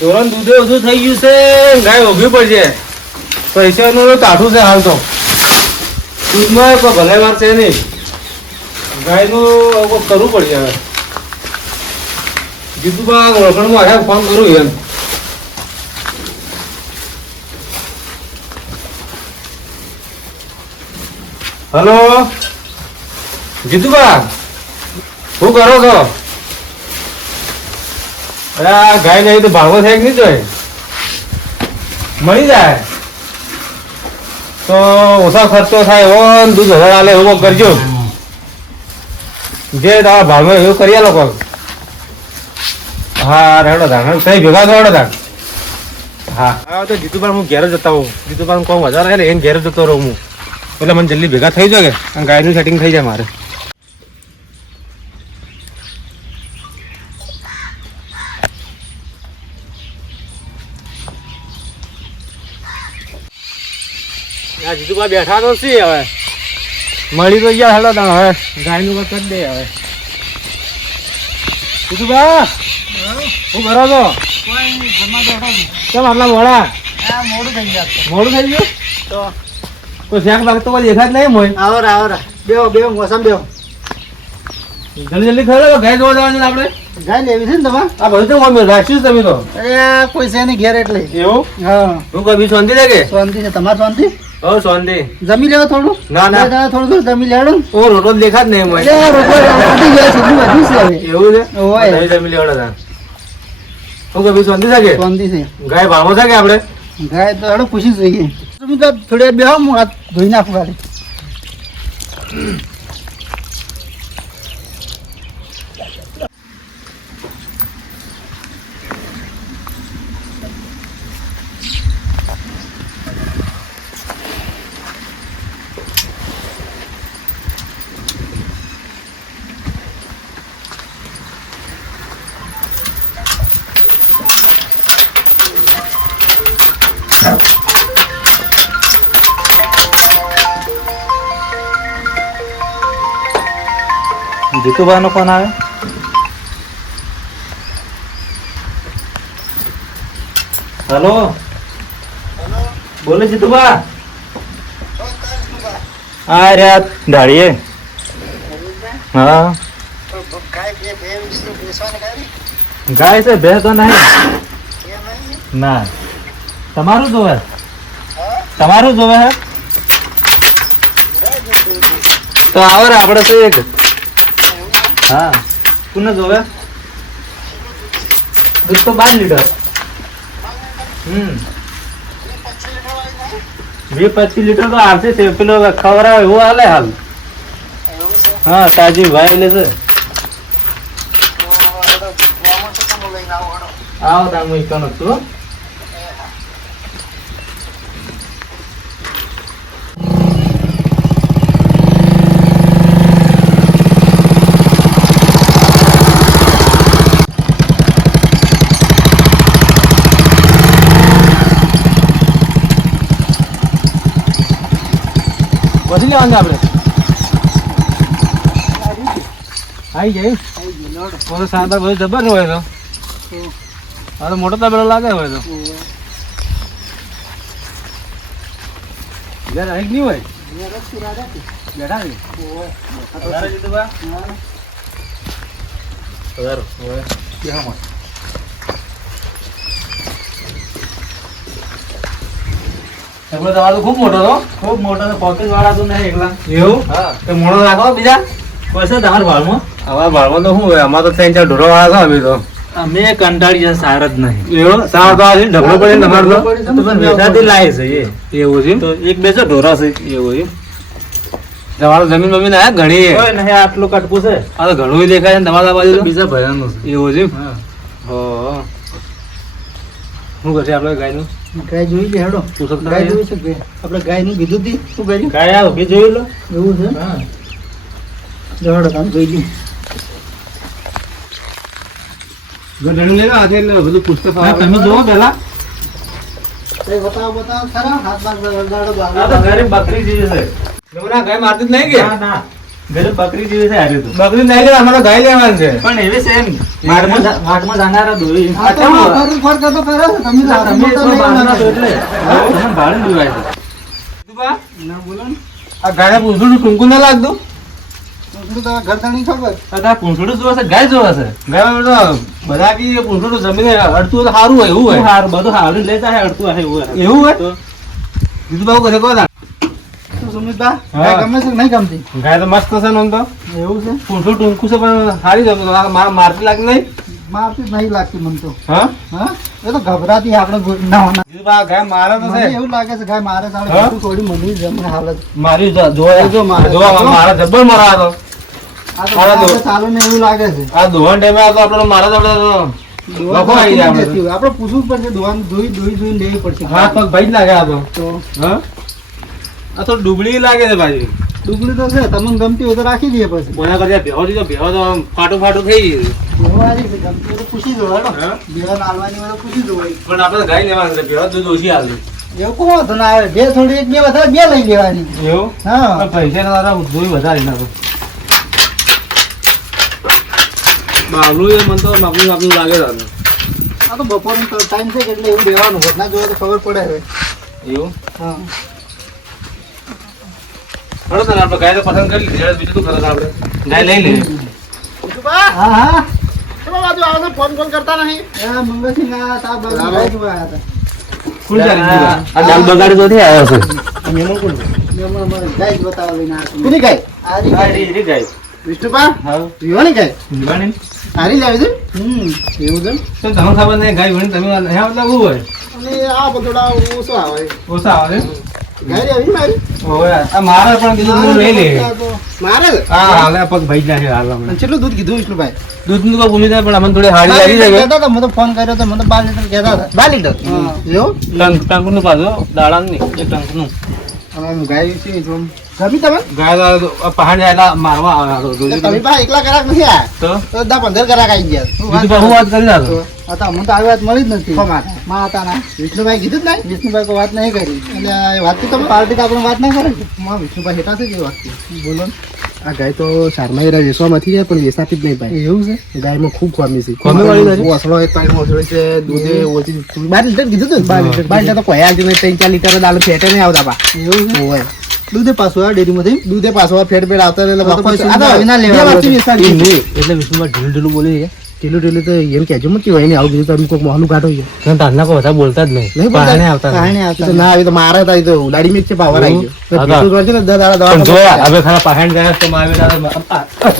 ધોરણ દૂધે ઓછું થઈ ગયું છે, ગાય ઉભી પડશે. પૈસાનું તો કાઠું છે હાલ તો. દૂધમાં કોઈ ભલાઈ વાર છે નહીં. ગાયનું કરવું પડશે હવે. જીતુબા ઓળખણમાં આવ્યા ફોન કરું એમ. હલો જીતુબા, શું કરો છો? અરે આ ગાય નહીં તો ભાડવો થાય કે નહીં જોઈ મળી જાય તો ઓછા ખર્ચો થાય એવો દૂધ વધારે આલે એવો કરજો. જે તમારા ભાડમાં એવું કરી આલો કોક. હા રેડો ધાન કઈ ભેગા છો રેડો ધાન. હા હા તો જીતુબા હું ઘેર જતા હોઉં. જીતુબા કોમ વધારે એટલે એને ઘેર જતો રહું હું. એટલે મને જલ્દી ભેગા થઈ જાય કે ગાયનું સેટિંગ થઈ જાય મારે. જીતુબા બેઠા તો સી હવે મળી તો ગયા હેલો તમે હવે ગાયનું કરી દે હવે. જીતુબા શું કરો છો? કેમ આટલા મોડા? મોડું થઈ ગયા. મોડું થઈ ગયું તો કોઈ શાક બાગ તો કોઈ દેખાય જ નહીં મોય. આવરા બેહો મોસમ બેહો. જલ્દી ખરો ગાય જોવા જવાની છે આપણે. ગાય લેવી છે ને તમારે? આ બધું તો મમ્મી રાખ્યું તમે તો. અરે કોઈ છે નહીં ઘેર એટલે. એવું? હા હું કઈ શાંતિ લાગે? શાંતિ છે. તમારે શાંતિ? હો શાંતિ. જમી લેવો થોડું? ના થોડું જમી લેવડો. ઓ રોટલો દેખા જ નહીં મોય. રોટલો વધી ગયા છે, બધું વધ્યું છે હવે. એવું છે? ઓય. નહીં જમી લેવાડો તા. હું કઈ શાંતિ લાગે? શાંતિ છે. ગાય ભાળવો છે કે આપણે? ગાય તો હેડો પૂછી જોઈએ. તમે તો થોડી બેહો, હું હાથ ધોઈ નાખું ખાલી. જીતુબા નો ફોન આવે. હેલો બોલે જીતુબા. આ રહ્યા ઢાળીએ. હા ગાય છે બે તો નહીં. ના તમારું જોવે? તમારું જોવે હે તો આવે આપણે તો એક. હા કોને જોવે? દૂધ તો 12 લીટર. 20-25 લીટર તો આવશે છે. પેલો ખવડાવે એવું હાલે હાલ. હા તાજી ભાઈ લે છે. આવો તા હું કનો છું. પછી લેવાનું આપણે આવી જાય. મોટો સાદા બધું જબર હોય તો હા તો મોટો તબેલો લાગે હોય તો આવી નહીં હોય. તમારો ખૂબ મોટો હતો. ખૂબ મોટો તો પોકેટ વાળા તો નહીં એકલા. એવું? હા તો મોટો રાખો બીજા કોઈ છે તમારા ભાળમાં? અમારા ભાળમાં તો શું હોય, અમારે તો 3-4 ઢોરો વાળા છો અમે તો. અમે કંટાળી જાય સાર જ નહીં. એવું સાર તો આજે ઢગલો પડે તમારે તો વેચાતી લાવે છે એ. એવું છે તો એક બે છે ઢોરા છે. એવું છે તમારું જમીન બમીન આયા ઘણી નહીં. આટલું કટકું છે. આ તો ઘણું દેખાય છે તમારા બાજુ બીજા ભયાનું છે. એવું છે. હા શું કરશે આપણે ગાયનું? ગાય જોઈ લે હેડો. ગાય જોઈ છે કે આપણે ગાય નું કીધું હતી શું કર્યું? ગાય આવો કે જોઈ લો. એવું છે? હા હેડો કામ જોઈ લે. ગઢડું લેલો આજે એટલે બધું પુસ્તક તમે જોવો પેલા. બતાવો ખરા હાથ બાર દાડો આ તો ઘરે બકરી જેવી છે. નવરા ગાય મારતી જ નહીં કે? ના ઘરે બકરી જેવી છે હારી તો. બકરી નહીં લેવા, અમારે ગાય લેવાની છે. પણ એવી છે એમ વાટમાં જાનારા દોરી આ તો ફર ફર કરતો કરે છે. તમે તો તમે મોટા તો નહીં બહારના છો લાગે. એટલે તમને ભાડે જોવાય છે. તું ના બોલો ને. આ ગાયને પૂછડું ટૂંકું ના લાગતું? પૂછડું તો ઘરદાણી ખબર. તો આ પૂંછડું જોવે છે ગાય જોવે છે. ગાયમાં તો બધા કી પૂછડું જમીને અડતું હોય તો સારું હોય, એવું હોય. હારું બધું હારું લેતા હે અડતું હે એવું હે. એવું હોય? તો જીતુ બાબુ ઘરે કહો તા. તો સુમિતબા, હા. ગાય ગમે છે કે નહીં ગમતી? ગાય તો મસ્ત છે ને આમ તો. એવું છે? પૂછડું ટૂંકું છે પણ સારી જમતું. મારતી લાગતી નહીં? મારતી જ નહીં લાગતી મને તો. હા? હા? એ તો ગભરાતી આપણે ના ના. જીતુ બા ગાય મારે તો મને છે. એવું લાગે છે ગાય મારે તારે હા? બધું થોડી મંદી જમને હાલત. મારી જોવા જો મારે. મારા જબ્બર મારા હતો. આ તો મારા આપણે તો- ચાલુ ને એવું લાગે છે. આ દોહન ટાઈમે આ તો આપણે મારા તો આપણે દોવા લખો આવી જાય આપણે. જતી હોય. આપણે પૂછવું જ પડશે દોવાનું જોઈને લેવી પડશે. હાથ પગ ભાઈ જ લાગે આ તો. તો હા? આ તો ડુબળી લાગે છે ભાઈ. ડુંગળી તો છે તમને ગમતી હોય તો રાખી દઈએ પછી. કોના કરતા ભેહો દીધો, ભેહો તો આમ ફાટું ફાટું થઈ ગયું. બેહવાની છે ગમતી હોય તો પૂછી દો હેડો. હા? બેહવા નાલવાની હોય તો પૂછી દો ભાઈ. પણ આપણે ગાય લેવાની છે, ભેહો દૂધ ઓછી આવે. એવું કહો તો ના આવે બે થોડી એક બે વધારે બે લઈ લેવાની. એવું? હા પણ પૈસા ના તારા જોઈ વધારી નાખો. બાબલું એ મને તો માપનું માપનું લાગે છે. આ તો બપોરનો ટાઈમ છે કે એટલે એવું બેવાનું હોત ના જોવે તો ખબર પડે હવે. એવું? હા ખરો તને આપણે ગાય તો પસંદ કરી લીધી. હવે બીજું શું કરે આપણે? ગાય લઈ લે. હા હા ફોન કરતા નહીં. એ મંગળસિંહ આ તાર બાજુ ગાય જોવા આવ્યા હતા. કોણ ચાલી ગયું? આ દાલ બગાડી તો થી આવ્યો છે. મહેમાન કોણ છે? મેં હમણાં ગાય જ બતાવવા લઈને આવ્યા હતા. કોની ગાય? આરી આ ગાય. રી રી ગાય. વિષ્ણુપા હા વિવાની ગાય જીવાની હારી લાવી છે એવું છે. તો તમને ખબર નહીં ગાય વળી તમે અહીંયા મતલબ શું હોય? અને આ બધોડા ઓછો આવે ઓછા આવે છે? ગાય આવી મારી ઓવે, આ મારે પણ કીધું તું લઈ લે. મારે જ. હા હાલે પગ ભાઈ જ નાખે હાલ હમણાં. અને કેટલું દૂધ કીધું વિષ્ણુભાઈ? દૂધનું તો ભૂલી જાય પણ અમને થોડી હાડી લાગી જાય. કહેતા હતા, મને ફોન કર્યો તો મને 12 લીટર કહેતા હતા. 12 લીટર. હા. એવું? ટંકનું પાછું દાડાનું નહીં, એક ટંકનું. આમ ગાય છે જોમ. ગમી તમે? ગાય તો પહાડ જાય એટલે મારવા આવે આ તો એટલે દૂધ. તમે પાસે એકલા કરાક નથી આ તો તો 10-15 કરાક આવી ગયા. બીજું પાછું વાત કરી નાખો. આ તો અમને તો આવી વાત મળી જ નથી. કોણ વાત? માતાના વિષ્ણુભાઈ કીધું જ નહીં? વિષ્ણુભાઈ કોઈ વાત નહીં કરી. એટલે આ વાત તો તમે પાર્ટી તો આપણે વાત નહીં કરે છે. માં વિષ્ણુભાઈ હેઠા છે કે વાત છે? બોલો ને. આ ગાય તો ચારમાં એરા વેચવામાંથી જાય પણ વેચાતી જ નહીં ભાઈ. એવું છે. ગાયમાં ખૂબ ખામી છે. ખામી વાળી ગાય? ઓસળો એક પાણી ઓસળો છે, દૂધે ઓછી. 12 લીટર કીધું તું ને? 12 લીટર. 12 લીટર તો કોઈ આજે 3-4 લીટર દાળ ફેટે નહીં આવતા પા. એવું છે. ઓય. દૂધે પાછું આ ડેરીમાંથી દૂધે પાછો ફેટ ફેટ આવતા રહે એટલે આ તો પછી પછી આ તો વિના લેવા બે વાતથી આવે. વેચાતી છે. એટલે વિષ્ણુમાં ઢીલું ઢીલું બોલી છે. ઢીલું ઢીલું તો એમ કહેજો મત કે હોય ને આવું કીધું તો એમ કોઈક મોહનું કાઢો છે. તારના કોઈ બધા બોલતા જ નહીં. નહીં બોલતા? પહાડે આવતા નહીં. પાણી એ આવતા તો ના આવી તો મારે હતા, એ તો ઉડાડી મેં જ છે પાવર આવી ગયો. તો હા, ભેટું જોડે છે ને 10 દાડા પણ જો દવા હવે ખરા પહાડ ગયા તો મારે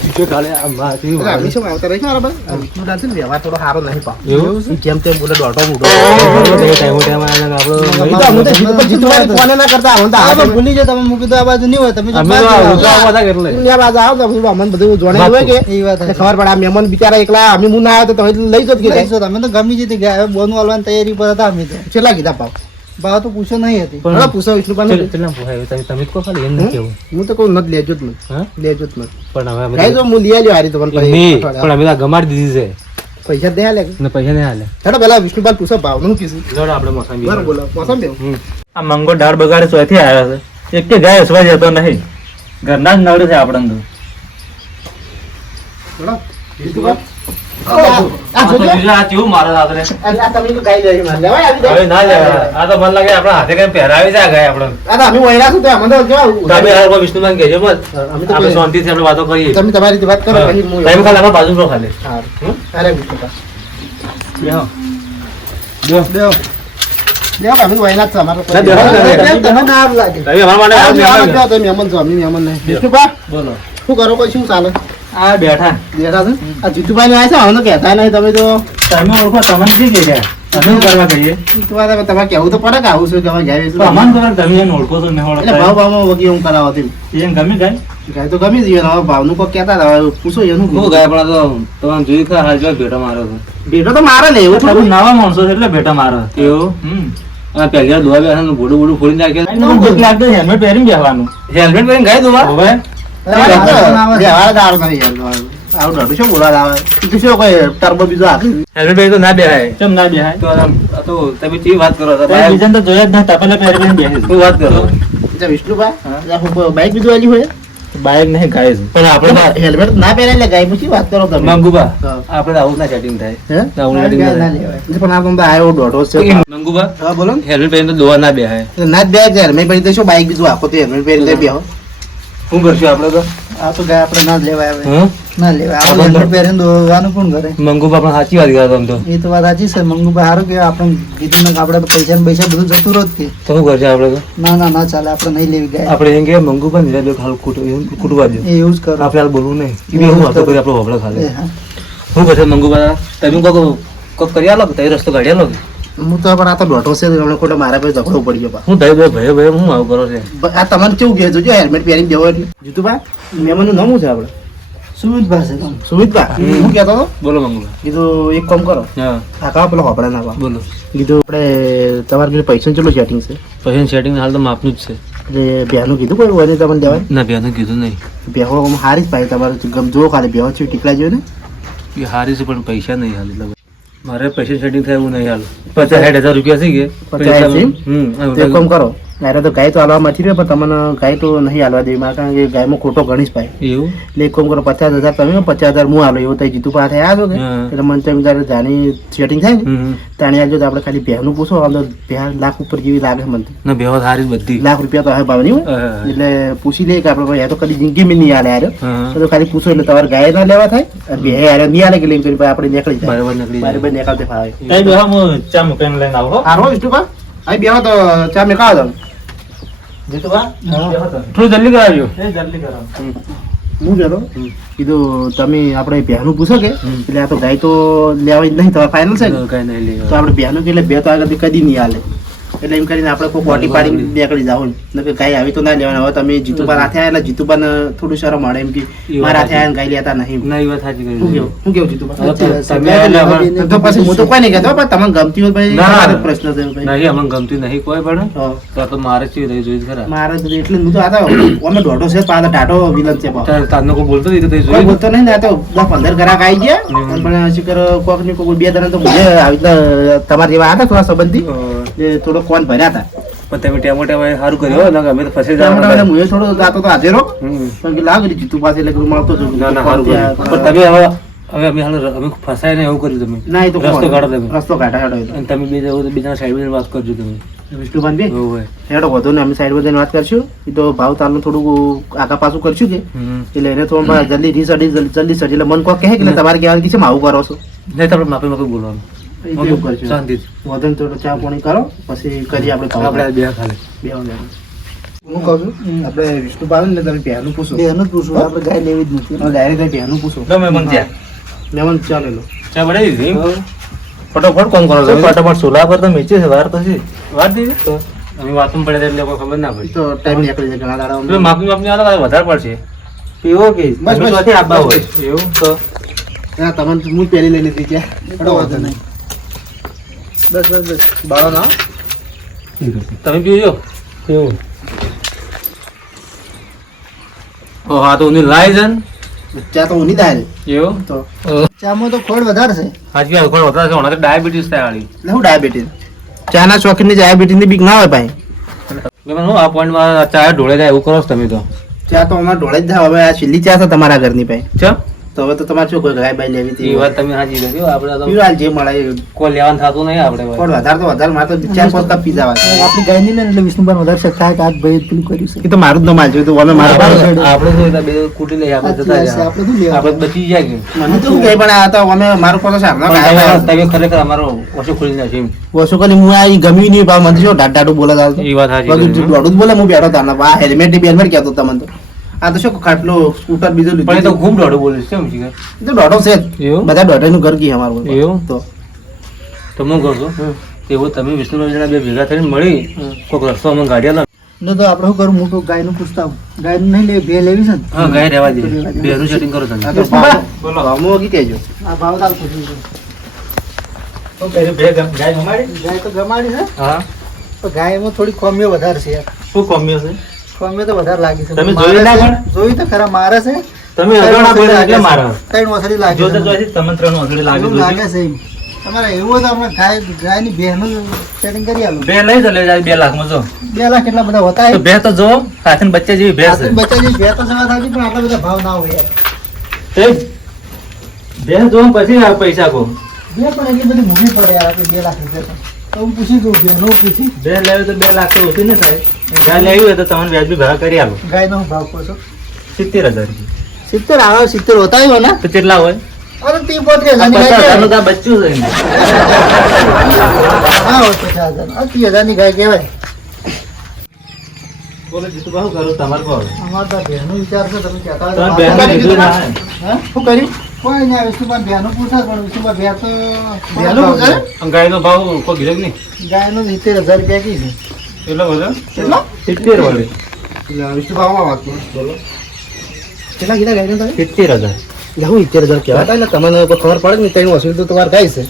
બીજો કાલે આમાં કેવી એટલે અમે વાત. શું આવતા રહી છે બરાબર? આ વિષ્ણુદાન છે ને વ્યવહાર થોડો સારો નહીં પા. એવું? ઈ જેમ તેમ બોલે દોઢો મૂઢો. ટાઈમ ટાઈમ આને આપણો એ તો અમે તો જીત પર જીતવાની કોને ના કરતા અમે તો આ તો આ ભૂલી જાય તમે મૂકી દો આ બાજુ નહીં હોય તમે જો અમે બાજુ તો આવો. ઉતરાવા હતા એટલે દુનિયા બાજુ આવો તો બધું અમને બધું જોડાઈ હોય કે એ વાત એટલે છે. ખબર પડે આ મહેમાન બિચારા એકલા અમે હું ના આવ્યો તો તમે લઈ જત કે ગાય? લઈશું તમે તો ગમી જતી ગયા હવે બોનું હાલવાની તૈયારી પર હતા અમે તો. કેટલા કીધા પાવ? ભાવ તો પૂછો નહીં હતી. પણ- હવે પૂછો વિષ્ણુપાને. કેટલા પોહાય તમે તમે જ કહો ખાલી એમ નહીં કેવું. હું તો કહું નથી લેજો જ નથી. હા લેજો જ નથી. પણ હવે અમે ગાય તો હું લઈ આવ્યો હારી તો મને નહીં, પછી પણ અમે તો ગમાડી દીધી પૈસા દે લે. છે ને પૈસા નહીં હાલે. હેડો પેલા વિષ્ણુપાલ પૂછો ભાવ નું કીધું. જોડો આપણે મોસંબી. બરાબર બોલો મોસમ બેવ. આ મંગો દાળ બગાડે ચોથી આવ્યો છે એક કે ગાય હસવા જતો નહીં ઘરના જ નડે છે આપણને તો. બોલો વિષ્ણુપાલ. આ આ જોજો. આ કેવું મારે રાત્રે આ તમે તો ગાય લઈ માર લેવાય આવી હવે જાય. ના લેવા. આ તો મને લાગે આપણા હાથે કઈ પહેરાવી જાય ગાય આપણે. આ તો અમે વહેલા છું તો અમને તો કેવા તમે હાલ કોઈ વિષ્ણુમાન કહેજો મત. અમે તો આપણે શાંતિથી આપણે વાતો કરીએ. તમે તમારી રીતે વાત કરો હા. પછી હું તમે ખાલી આપણા બાજુ રહો ખાલી. હા. હમ? અરે વિષ્ણુપાલ. બેહો. બેહો. લેવો અમે તો વહેલા જ છે અમારે ના, બેહો ને. બેહો, તમને ના હારું લાગે. તમે અમારા માટે આ આવો મહેમાન બેહો. છો, તમે મહેમાન છો, અમે મહેમાન નહીં. વિષ્ણુપા બોલો. શું કરો કોઈ શું ચાલે? આ બેઠા બેઠા છે? આ જીતુભાઈ ને આવ્યા છે અમે તો કહેતા નહીં તમે તો તમે ઓળખો તમને શી કે અમે શું કરવા કહીએ જીતુભાઈ તમારે કહેવું તો પડે કે આવું છે કે અમે ગાય તો વેચવા. અમને ખબર તમે એને ઓળખો છો મેં એટલે ભાવ ઓળખતા ભાવમાં વગી હું કરાવો તેમ. એને ગમી ગાય ગાય તો ગમી જઈએ હવે ભાવનું કોઈ કહેતા હતા હવે પૂછો એનું શું ગાય પણ આ તો તમારે જોઈ ખરા હાલ જો ભેટો મારો છે. ભેટો તો મારે ને એવું તમે થોડું. નવા માણસો છો એટલે બેટા મારો એવું? આ પહેલી વાર દોવા બેઠા ને ભોડું ભોડું ફોડી નાખે. ભૂખ લાગતો હેલ્મેટ પહેરીને બેસવાનું હેલ્મેટ પહેરીને ગાય દોવા? હવે વ્યવહાર જ આવડો નહીં યાર તમારો. આવું દોઢું શું બોલાવા આવે? બીજું શું કોઈ ટર્બો બીજો આપે? હેલ્મેટ પહેરી તો ના બેહાય. કેમ ના બેહાય તો આ તો તમે કેવી વાત કરો છો? તો બીજાને તો જોયા જ ના તપેલા પહેરીને બેસી શું વાત કરો? એટલે વિષ્ણુભાઈ એટલે હું કોઈ બાઈક બીજું આલી હોય? બાઈક નહીં ગાય છે. પણ આપણે હેલ્મેટ ના પહેરે એટલે ગાય પૂછી વાત કરો તમે મંગુબા હા. આપણે આવું ના સેટિંગ થાય હે? આવું setting ના થાય. પણ આ તો આવ્યો દોઢો છે મંગુબા હા બોલો ને હેલ્મેટ પહેરીને તો દોવા ના બેહાય. ના જ બે છે હેલ્મેટ પહેરી તો શું બાઈક બીજું આખો તો હેલ્મેટ પહેરી બેહો શું કરશું આપણે તો આ તો ગાય આપણે ના જ લેવાય હવે. હં? ના લેવાય આપણે હેલ્મેટ પહેરીને દોડવાનું કોણ કરે? મંગુબા પણ સાચી વાત કહેતો આમ તો. એ તો વાત સાચી છે મંગુભાઈ સારું કે આપણે કીધું ને કે આપણે પૈસા ને પૈસા બધું જતું રહો જ તે. તો શું કરશે આપણે તો? ના ના ના ચાલે આપણે નહીં લેવી ગાય. આપણે એમ કે મંગુબા નિરાજ લોકો હાલ કૂટવા દો. એ એવું જ કરો. આપણે હાલ બોલવું નહીં. એ બી હું વાતો કરી આપણે હોબળે એ ખાલી. હા. શું કરશે મંગુબા? તમે કોક કરી આલો કે તમે રસ્તો કાઢી આલો કે? હું તો પણ આ તો દોઢો છે હમણાં ખોટા મારા પાસે ઝઘડો પડી ગયો પા. હું ભાઈ ભાઈ હું આવું કરો છે? આ તમારે કેવું કહે જોજો હેલ્મેટ પહેરીને જવો એટલે જીતુભા મહેમાનનું નામ શું છે આપણે સુમિતભાઈ છે તમે. સુમિતભા હું કહેતો હતો બોલો મંગુબા. કીધું એક કામ કરો હા આ કાવા પેલો હોપડા ના બોલો. કીધું આપણે તમારે કીધું પૈસાનું ચેટલું સેટિંગ છે પછી સેટિંગ હાલ તો માપનું જ છે. એટલે બેનું કીધું કોઈ વને તમને દેવાય ના બેનું કીધું નહીં. બેહો હારી જ પાય તમારે ગમજો ખાલી બેહો છે ટીકલા જોયો ને એ હારી છે પણ પૈસા નહીં હાલ એટલે મારે પૈસા સેટિંગ થાય એવું નહીં હાલ. 50,000 રૂપિયા થઈ ગયા. 50,000 તો એક કામ કરો મારે તો ગાય તો હાલવા નથી રહ્યો પણ તમને ગાય તો નહીં હાલવા દેવી મારે કારણ કે ગાયમાં ખોટો ગણી જ પાય એવું એટલે એક કામ કરો 50,000 તમે 50,000 હું હાલો એવું તો જીતુ પાસે આવ્યો કે હા. એટલે મને તમે જયારે જાણી સેટિંગ થાય ને હમ. તાણી આવજો તો આપણે ખાલી બેહનું પૂછો આમ તો બે લાખ ઉપર જેવી લાગે મને તો. ના બેહો હારી જ બધી. લાખ રૂપિયા તો હવે ભાવ નહીં હોય. હા. એટલે પૂછી લઈએ કે આપણે ભાઈ આ તો કદી જિંદગી મેં નહીં હાલે યાર હા. તો ખાલી પૂછો એટલે તમારે ગાય ના લેવા થાય અને બે યાર નહીં હાલે કે લઈને કરી આપણે નીકળી જાય બરાબર નીકળી જાય. બરાબર નીકળતે ફાવે તઈ બેહો હું ચા મૂકીને લઈને આવો. હારો વિષ્ણુભા અહીં બેહો તો ચા મેં ખાવા દઉં જીતુભા હા. બેહો તો. થોડું જલ્દી કરાવજો. હું કહેતો કીધું તમે આપણે બેહનું પૂછો કે હમ. એટલે આ તો ગાય તો લેવા જ નહીં તમારે ફાઇનલ છે ને કઈ નહીં લેવા. તો આપણે બેહનું એટલે બે તો આગળ કદી નહીં હાલે એટલે એમ કરીને આપણે કોઈ બોટી પાડી નીકળી જાવ ને કે ગાય આવી તો ના લેવાના હવે તમે જીતુબા હાથે આવ્યા એટલે જીતુબાને થોડું શરમ મળે એમ કે મારા હાથે આવ્યા ગાય લેતા નહીં ના એ વાત સાચી કરી. શું કેવું જીતુબા સાચી વાત છે. તમે એટલે હવે- તો પછી હું તો કોઈ નહીં કહેતો પણ તમને ગમતી હોય ભાઈ ના. તમારો પ્રશ્ન છે ભાઈ નહીં અમને ગમતી નહીં કોઈ પણ હા. તો તો મારે જ રહી જોઈ જ ખરા. મારે તો એટલે હું તો આ તો અમે દોઢો છે પાછો ટાટો વિલન છે બાપ. તાર- તારનો કોઈ બોલતો નહીં તો તે કોઈ જોઈ. બોલતો નહીં ને આ તો 10-15 ગ્રાહક આવી ગયા અને પણ શિખર કોક ની કોઈ બે જણા તો મને આવી રીતના તમારા જેવા હતા થોડા સંબંધી એટલે થોડો કોણ ભર્યા હતા પણ તમે ટેમો ટેમો સારું કર્યો ને અમે તો ફસી એટલે જવાના. હું થોડો જાતો તો હાજરો હમ. પણ કે લાગ જીતુ પાસે એટલે કે મળતો છું ના ના સારું કર્યું. પણ તમે હવે અમે હાલ અમે ફસાય ને એવું કર્યું તમે. ના એ તો રસ્તો કાઢો તમે. રસ્તો કાઢા હેડો એ તો. અને તમે બીજા સાઈડ વાત કરજો તમે. વિષ્ણુભાઈ બી એવું હોય. હેડો વધુ ને અમે સાઈડ બધાની વાત કરશું એ તો ભાવ તાલનું થોડું આગા પાછું કરશું કે હમ. એટલે એને થોડું જલ્દી જલ્દી સડી એટલે મન કોક કહે કે તમારે કહેવાનું કે છે આવું કરો છો નહીં તો આપણે માફી માફી બોલવાનું. એ કેવું કરશું શાંતિથી. વધુ ને થોડો ચા પાણી કરો પછી કરીએ આપણે આપણે આ બે ખાલી. હું કહું છું આપણે વિષ્ણુભાઈ ને તમે પહેલું પૂછો બેનું જ પૂછવું આપણે ગાય લેવી જ નથી. ડાયરેક્ટ પહેલું પૂછો ગમે મને ત્યાં. મેમન ચાલે લો ચા બનાવી દીધી? ફટાફટ કોણ કરો છો? ફટાફટ સોલા પર તો મેચી છે વાર તો છે. વાર દીધી તો અમે વાતમાં પડ્યા એટલે કોઈ ખબર ના પડી. તો ટાઈમ નીકળી જાય ઘણા દાડા પેલું માપની માપની આવે તો વધારે પડશે. પીવો કે બસ, બસ. ત્યાંથી આપવા હોય. એવું તો હા તમને હું પહેલી લઈ લીધી ત્યાં હેડો વાંધો નહીં. બસ બસ બસ બાળો ના તમે પીજો. એવું ઓ હા તો ઊંધી લાઈ છે ને? ચા તો ઊની દાય એવું તો ચામાં તો ખોડ વધારે છે. હાજી વાત કોઈ વધારે છે હમણાં તો ડાયાબિટીસ થાય વાળી. એટલે હું ડાયાબિટીસ ચાના શોખીનની ડાયાબિટીસની બીક ના હોય ભાઈ મેં હું આ પોઈન્ટમાં ચા ઢોળે જાય એવું કરો છો તમે તો. ચા તો અમારે ઢોળે જ થાય હવે આ છેલ્લી ચા છે તમારા ઘરની ભાઈ ચમ તો હવે તો તમારે શું કોઈ ગાય બાય લેવી એ હતી વાત તમે હાજી કરી આપણે તો પીવા જે મળે એ. કોઈ લેવાનું થતું નહીં આપણે પણ વધારે તો વધારે મારે તો 4-5 કપ પી જવા છે. આપણી ગાય નહીં લે ને એટલે વિષ્ણુભાઈ વધારે શક થાય કે આ ભાઈ પેલું કર્યું છે. એ તો મારું જ ન માલજો તો અમે મારા પાસે આપણે તો એટલે બે કૂટી લઈએ આપણે સાચી જતા વાત છે. રહ્યા. આપણે શું લેવા? આપણે બચી જાય કે મને તો શું કહે પણ આ તો અમે મારું પાસે સારનો ગાય તમે ખરેખર અમારો ઓછો ખોલી નાખ્યો એમ. ઓછો કરી હું આ ગમ્યું નહીં ભાવ મને શું ડાઢું બોલે ચાલતો એ વાત સાચી બધું કરી. દોડું જ બોલે હું બેઠો તાના આ હેલ્મેટ ની બેલ્મેટ કહેતો તમને તો આ તો શું ખાટલો સ્કૂટર બીજું પણ એ તો લીધું ખૂબ દોડું બોલીશ કેમ છે એ તો દોઢો છે જ. એવું? બધા દોઢાનું ઘર કી અમારું એવું? તો તો હું કહું છું એવું તમે વિષ્ણુ જણા બે ભેગા થઈને મળી કોઈક રસ્તો અમે ગાડી આલો. એટલે તો આપણે શું કરું હું તો ગાયનું પૂછતા આવું. ગાયનું નહીં લેવી બે લેવી છે ને. હા ગાય રહેવા દે બેનું સેટિંગ કરો તમે. આ તો ભાવ ભાવમાં વગી કહેજો આ ભાવ તાલ પૂછ્યું છે. ગાય તો ગમાડી છે હા પણ ગાયમાં થોડી કોમીઓ વધારે છે યાર. શું કમ્યો છે કોમીઓ તો વધારે લાગી છે. તમે મારે જોઈ ના છે. પણ? જોઈ તો ખરા મારે છે. તમે અગાઉના બોલ્યા એટલે મારા. 3 ઓસડી લાગે છે. તમને 3 ઓસડી લાગે એવું લાગે છે એમ. તમારે એવું હોય તો આપણે ગાયની ભેંસનું સેટિંગ કરી આલો. બે લઈ ચાલે જાય 2 લાખમાં જો 2 લાખ કેટલા બધા હોતા તો બે તો જો હાથીને બચ્ચા જેવી ભેંસ છે. બચ્ચાની ભેંસ તો સવા થાય પણ આટલા બધા ભાવ ના હોય યાર. તે ભેંસ જો પછી આ પૈસા કો બે પણ એટલી બધી મૂવી પડે યાર આપણે 2 લાખ રૂપિયા તો હું પૂછી દઉં ભેંસનું પૂછી. બે લેવી તો 2 લાખ તો ઓછી ને થાય. ગાય લેવી હોય તો તમને વ્યાજબી ભાવ કરી આલો. ગાયનો ભાવ કહો છો 70,000 રૂપિયા. 70 આવે 70 હોતા હોય ને તો કેટલા હોય? અરે 30-35 હજારની ગાય 50,000 નું તો આ બચ્ચું છે એનું. હા હોય 50,000 આ 30,000 ની ગાય કહેવાય. બોલો જીતુ બાહુ કરો તમારે કહો. અમારે તો ભેંસનો વિચાર છે તમે કહેતા હોય તમે તો ભેંસનું કરી કીધું દીધું ના ને? હોય. હા? શું કરી કોઈ નહીં વિષ્ણુભાઈ ભેંસનું પૂછા પણ વિષ્ણુભાઈ ભેંસ તો ભેંસનું પૂછે પણ ગાયનો ભાવ કોઈ ગીરે નહીં ગાયનું 70,000 રૂપિયા કી છે એટલો બધો કેટલો 70 વાળી. વિષ્ણુભાઈ વાત બોલો કેટલા કીધા ગાયનું તમે 70,000. હું 70,000 કહેવાતા એટલે તમને કોઈ ખબર પડે ને તેનું વસૂલ તો તમારે ગાય છે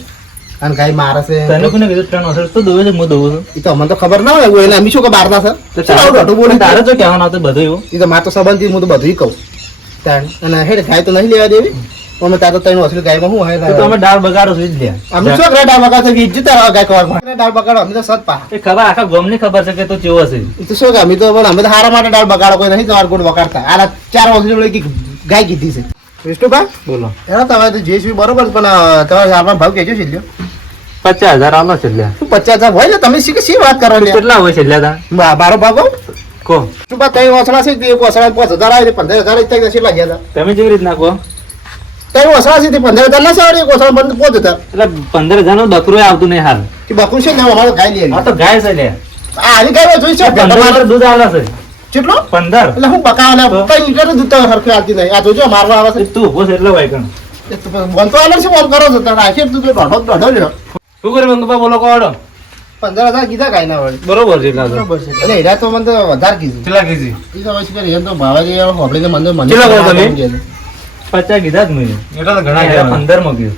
અને ગાય મારે છે તને કોને કીધું 3 વર્ષ તો દોવે છે હું દોવું છું. એ તો અમને તો ખબર ના હોય એવું એટલે અમે શું કે બહારના છે તો ચાલો આવું દોઢું બોલી તારે જો કહેવાનું આવતું બધું એવું. એ તો મારે તો સંબંધી હું તો બધું કહું તાણ અને હેડ ગાય તો નહીં લેવા દેવી અમે તાર તો તેનું વસૂલ ગાયમાં શું તો હોય અમે દાળ બગાડો છું જ લે. અમે શું કરે ડાળ બગાડ છે વીજ જતા રહો ગાય કવાર ડાળ બગાડો અમે તો સત પા એ ખબર આખા ગામની ખબર છે કે તું કેવો છે. એ તો શું કે અમે તો પણ અમે તો હારા માટે ડાળ બગાડો કોઈ નહીં તમારે ગોળ વગાડતા આ 4 વસૂલ વળી ગાય કીધી છે વિષ્ણુભાઈ બોલો એનો તમારે તો જે છે બરોબર પણ તમારે આપણા ભાવ કહેજો છે લ્યો 50,000 આલો છે લે. શું 50,000 હોય ને તમે શી વાત કરો લ્યો કેટલા હોય છે લે તા બારો ભાગો કો શું બા તઈ ઓસડા છે તે ઓસડા 5,000 આવે 15,000 તઈ કેટલા ગયા તમે કેવી રીતના કહો? તઈ ઓસડા છે તે 15,000 ના સાવડે ઓસડા બંધ 5,000 એટલે 15,000 નું બકરું આવતું નહીં હાલ. કે બકુલ છે ને અમારો ગાય લઈ આ તો ગાય છે લે. આ આની ગાય જોઈ છે 15 લીટર દૂધ આવે છે. કેટલો 15. એટલે હું બકાવને તઈ લીટર દૂધ તો હરખે આવતી નહીં આ જોજો મારવા આવે છે તું ઉભો છે એટલે વાયકણ. એ તો બંધ તો આલે છે ફોન કરો છો તો આખી તું તો દોઢો લ્યો શું કરે બંગુભા બોલો કોડો 15,000 કીધા ગાય ના વળી બરોબર છે એટલા તો. બરોબર છે એટલે હીરા તો મને તો વધારે કીધું કેટલા કેજી એ તો હવે શું કરે એમ તો ભાવે જે હોબળીને મને કેટલા કહો તમે? 50 કીધા જ મેં. એટલા તો ઘણા ઘણા ગયા 15 માં કીધું.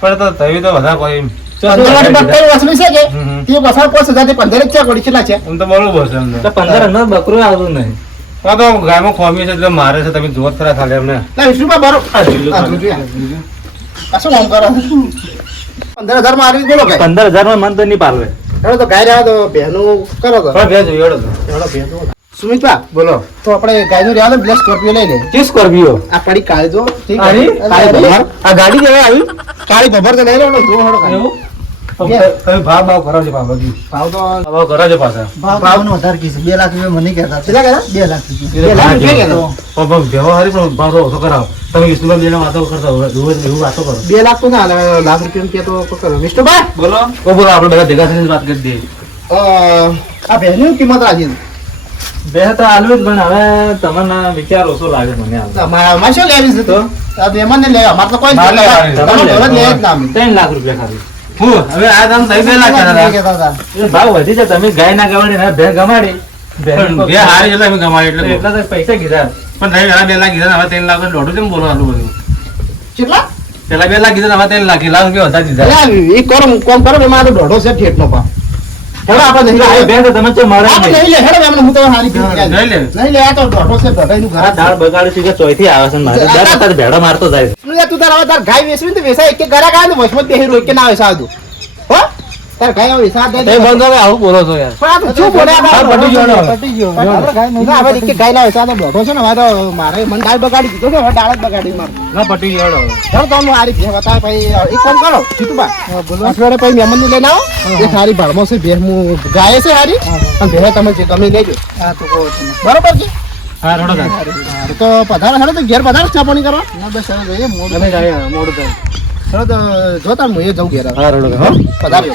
પણ તો તવી તો બધા કોઈ એમ. 15,000 બક્કરી વસૂલી છે કે હમ. તે વસાવ 5,000 થી 15 ચા પડી કેટલા છે એમ તો બરોબર છે એમ તો. તો 15 અંદર બકરું આવતું નહીં. આ તો ગાયમાં ખોમી છે એટલે મારે છે તમે જોત ખરા ખાલી એમને ના વિષ્ણુભાઈ બરોબર આ શું નામ કરો 15,000 માં આવી બોલો ગાય 15,000 માં મન તો નહીં પાલવે. હેડો તો ગાય રહ્યા તો બહેનું કરો તો પણ ભેજ જોયો તો હેડો બહેનું સુમિતભા બોલો તો આપણે ગાયનું રહ્યા બ્લેસ સ્કોર્પિયો લઈ લે કી સ્કોર્પિયો? આ પડી કાળી જો ઠીક આની? કાળી ભભર આ ગાડી કેવાય આવી? કાળી ભભર તો લઈ લો જો હેડો કાળી. એવું? તમે ભાવ ભાવ કરો છો ભાવ બધી ભાવ તો ભાવ કરો છો પાછા ભાવનો વધારે કીધું 2 લાખ રૂપિયા મને કહેતા કેટલા કહેતા? 2 લાખ રૂપિયા 2 લાખ રૂપિયા કહેતો. પણ ભેવો હારી પણ ભાવ તો ઓછો કરાવો તમે વિષ્ણુભાઈ બેને વાતો કરતા હોય એવું વાતો કરો 2 લાખ તો ના હાલે, લાખ રૂપિયા કે તો કરો વિષ્ણુભાઈ બોલો બોલો આપણે બધા ભેગા થઈને વાત કરી દઈએ આ બહેનની કિંમત રાખી બે તો આલુ જ પણ હવે તમને વિચાર ઓછો લાગે મને હાલ. મારે શું લેવી છે તો આ મહેમાનને લે અમારે તો કોઈ જ મારે લેવાની. તમારે ઘરે જ લે જ ના અમે. 3 લાખ રૂપિયા ખાલી. હું હવે આ દામ થઈ 2 લાખ કહેતા હતા. કહેતા હતા. એ ભાવ વધી છે. તમે ગાય ના ગવાડી ને ભેં ગમાડી. પણ બે હારી એટલે અમે કમાઈ એટલે એટલા તો પૈસા કીધા. પણ નહીં પેલા 2 લાખ કીધા ને હવે 3 લાખ દોઢું કેમ બોલો આટલું બધું કેટલા પેલા 2 લાખ કીધા ને હવે 3 લાખ લાખ રૂપિયા વધારે દીધા અલ્યા, એ કરો કોમ કરો ને મારો દોઢો છે ઠેઠનો ભાવ હેડો આપણે નહીં આ લે ભેં તો તમે તો મળે જ આપણે નહીં. નહીં લે હેડો એમને હું તો હારી પીને નહીં લે. નહીં લે આ તો દોઢો છે દોઢો એનું ઘર આ દાળ બગાડે છે કે ચોયથી આવે છે ને મારે દર વખત ભેડો મારતો જાય છે. તું તાર હવે તાર ગાય વેચવી ને તો વેચાય એક ઘરે ગાય ને વચમાં બેહી રોય કે ના વેચા દઉં હો તાર ગાય હવે વેચા દે એ બંધ હવે આવું બોલો છો યાર પણ આ તો શું બોલે આ હા, પટી ગયો ને હવે. પટી ગયો આપણે ગાય નહીં ના, હવે એક ગાય ના વેચા તો દોઢો છે ને હવે તો મારે મને દાળ બગાડી દીધો છે હવે દાળ જ બગાડી મારે ના પટી ગયો હવે. ચાલો તો હું હારી ભેં બતાવે પછી એક કામ કરો જીતુબા અઠવાડિયે પછી મહેમાનને લઈને આવો એ સારી ભાડમાં છે ભેં હું ગાય છે હારી અને ભેં તમે લેજો હા તો કહો તમે. બરોબર છે હા રોડો તા. તો પધારો હેડો તો ઘેર પધારો ચા પાણી કરવા ના બસ હવે જોઈએ મોડું તમે જાય મોડું થાય હેડો તો જોતા હું એ જઉં ઘેર હા, રોડો. પધારો